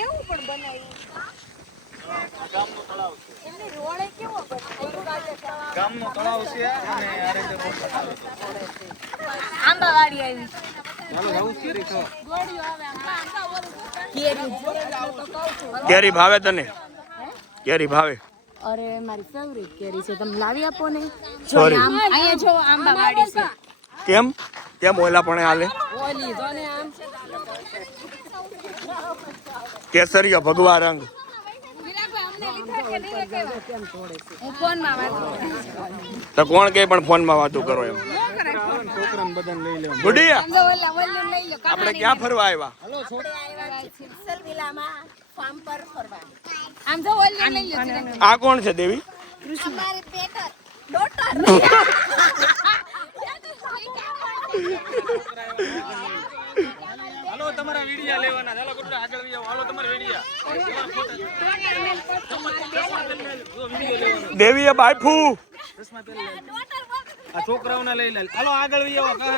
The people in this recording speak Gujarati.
કેવું પણ બનાવ્યું ગામનો તળાવ છે એમને રોડે કેવો બનાવ્યો ગામનો તળાવ છે અને આ રીતે આંબાવાડી આવી ચાલો જવું છે રે તો ગોળીઓ આવે આંબા કેરી ભાવે તને કેરી ભાવે અરે મારી ફેવરિટ કેરી છે તમે લાવી આપો ને સોરી અહીંયા જો આંબાવાડી છે કેમ કેમ ઓલા પણ હાલે ઓલી જો ને આમ કેસરિયો ભગવા રંગ હું ફોનમાં વાત તો કોણ કે પણ ફોનમાં વાતો કરો એમ છોકરાને બધાને લઈ લેવાનું ગુડિયા સમજો ઓલા ઓલી લઈ લો આપણે ક્યાં ફરવા આવ્યા ફાર્મ પર ફરવા આમ જો ઓલી લઈ લો આ કોણ છે દેવી અમારી પેટર ડોટર હાલો તમારા વિડિયા લેવાના ચાલો ગુડ્ડા આગળ જાઓ હાલો તમારા વિડિયા દેવીએ બાયફુ આ છોકરાઓને લઈ લે હાલો આગળ જાઓ